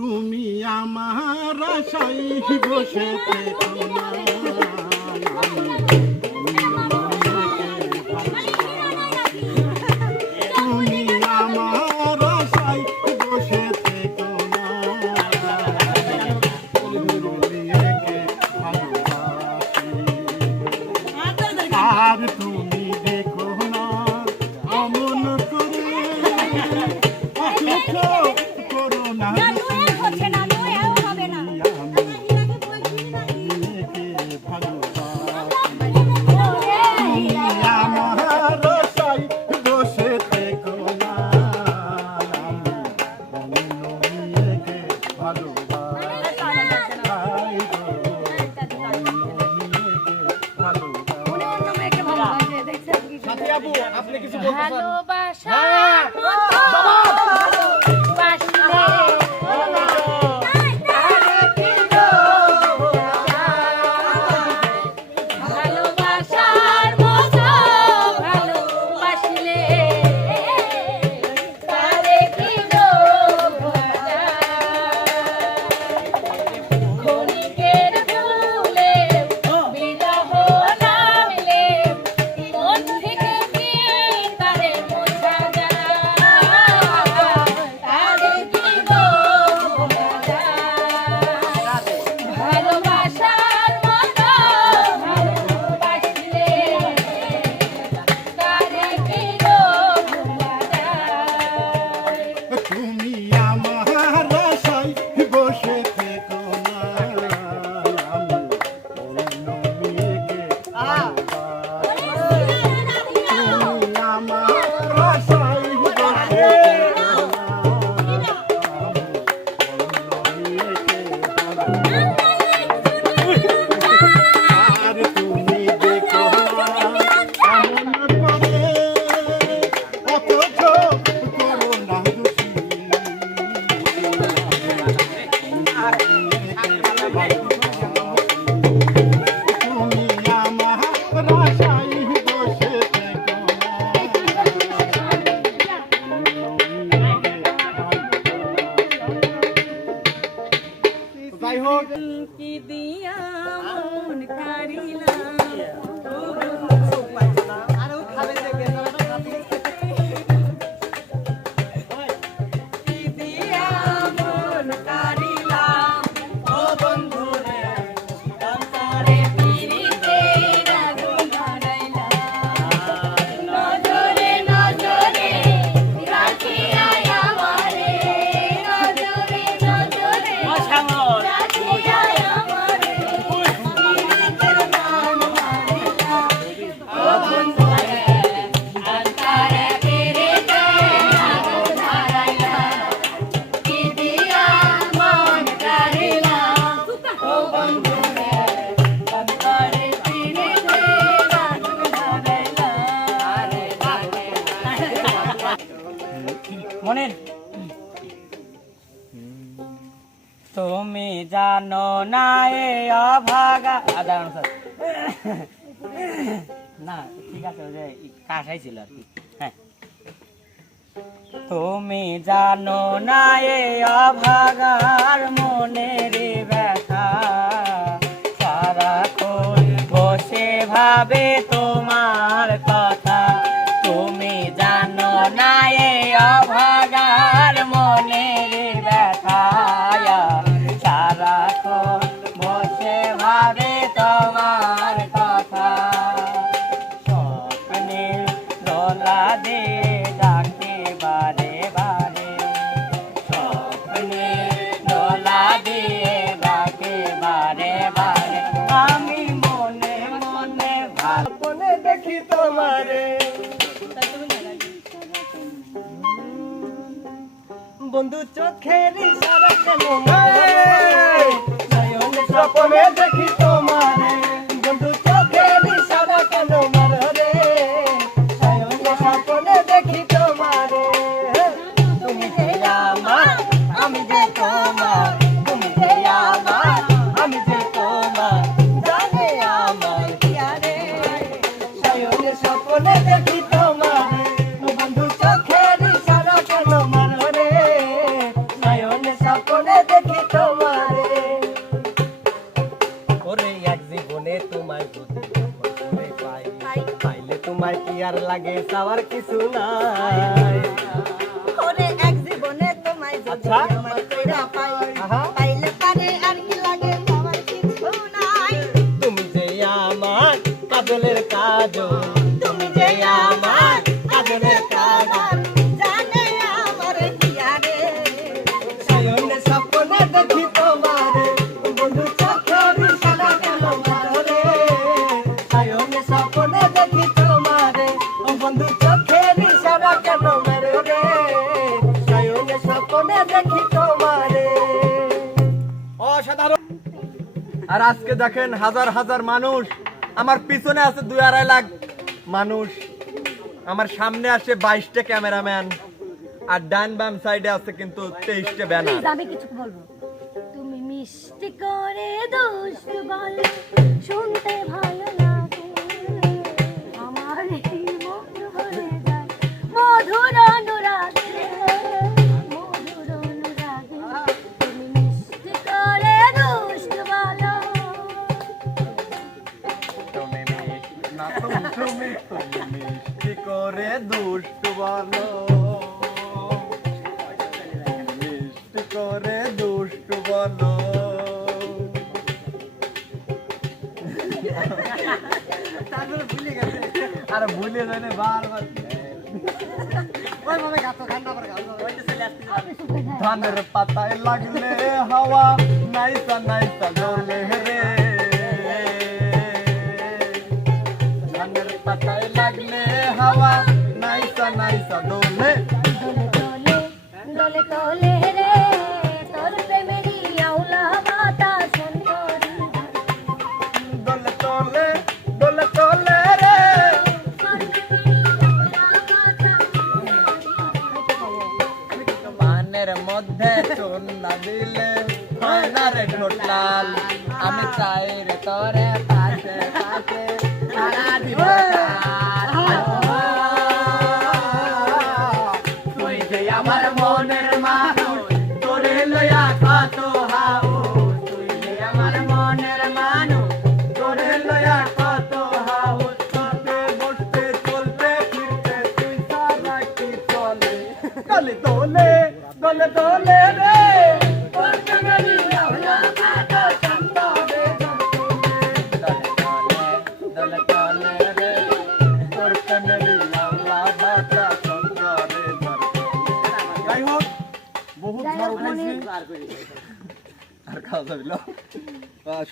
তুমি আমার আশায় বসে থেকো না, তুমি আমার আশায় বসে থেকো না, আর তুমি দেখো না অমন করে করো না। আপনি কিছু বলতে পারেন? ভালোবাসা কি দিয়া মন কারিলাম মনের তুমি জানো না এ অভাগা না ঠিক আছে ওই যে কাশাই ছিল আর কি। হ্যাঁ তুমি জানো না এ অভাগার মনের ব্যথা সারাক্ষণ বসে ভাবে তোমার কথা। তুমি জানো না এ অভাগার মনের ব্যথা সারাক্ষণ বসে ভাবে তোমার কথা। স্বপ্নের দোলা দে ডাকে বারে বারে, স্বপ্নের দোলা দিয়ে ডাকে বারে বারে। আমি মনে মনে ভাবনে দেখি তোমারে বন্ধু চোখের ইশারা কেন স্বপ্নে দেখি তোমারে বন্ধু চোখের ইশারা কেন মারে স্বপ্নে দেখি তোমারে। তুমি যে আমার আমি যে তোমার, তুমি যে আমার আমি যে তোমার, জানে আমার প্রিয়ারে সায়নে স্বপ্নে দেখি তোমারে বন্ধু চোখের ইশারা কেন মারে সায়নে স্বপ্নে লাগে চাওয়ার কিছু নাই। ওরে এক জীবনে তোমায় যদি আচ্ছা। আমার কইরা পাই, আহা। পাইলে পারে আর কি লাগে আমার কিছু নাই। তুমি যে আমার কাজলের কাজল, তুমি যে আমার কাজলের কাজল, জানে আমার হিয়ারে। সায়নে স্বপ্নে দেখি তোমারে, বন্ধু চোখের ইশারা কেন মারো রে? সায়নে স্বপ্নে দেখি তোমারে, বন্ধু চোখের ইশারা কেন মারো রে? সায়নে স্বপ্নে দেখি তোমারে। অসাধারণ। আর আজকে দেখেন হাজার হাজার মানুষ, আমার পিছনে আছে 2-2.5 লাখ মানুষ, আমার সামনে আসে 22টা ক্যামেরাম্যান, আর ডান বাম সাইডে আছে কিন্তু 23টা ব্যানার। প্লিজ আমি কিছু বলবো। তুমি মিষ্টি করে দুষ্টু বলো, শুনতে ভালো লাগে, আমার এই মন ভরে যায় মধুর অনুরাগে, মধুর অনুরাগে। তুমি মিষ্টি করে দুষ্টু বলো। তুমি মিষ্টি করে দুষ্টু বলো, মিষ্টি করে দুষ্টু বলো। আরে ভুলে যায় না বারবার। ধানের পাতায় লাগলে হাওয়া নাইসা নাইসা দোলে রে, ধানের পাতায় লাগলে হাওয়া নাইসা নাইসা দোলে। দোলে দোলে দোলে দোলে রে, তোর প্রেমেরই আউলা বাতাস সুন্দরী। দোলে তোলে দোলে তোলে রে, পানের মধ্যে চুন না দিলে হয় না রে ঠোঁট লাল। আমি চাই রে তোরে পাশে পাশে সারা দিন তুই যে আমার মনের মানুষ, তোরে লয়া কত হাউস। তুই যে আমার মনের মানুষ, তোরে লয়া কত হাউস। চলতে বসতে চলতে ফিরতে তুই সারা কি চলে। দোলে দোলে দোলে দোলে রে, তোর প্রেমেরই আওলা বাতাস সুন্দরে দোলে। দোলে দোলে রে, তোর প্রেমেরই আওলা বাতাস সুন্দরে দোলে। যাই হোক, বহুত ঝড় উঠাইছি আর খাওয়া যাবিল সবাই।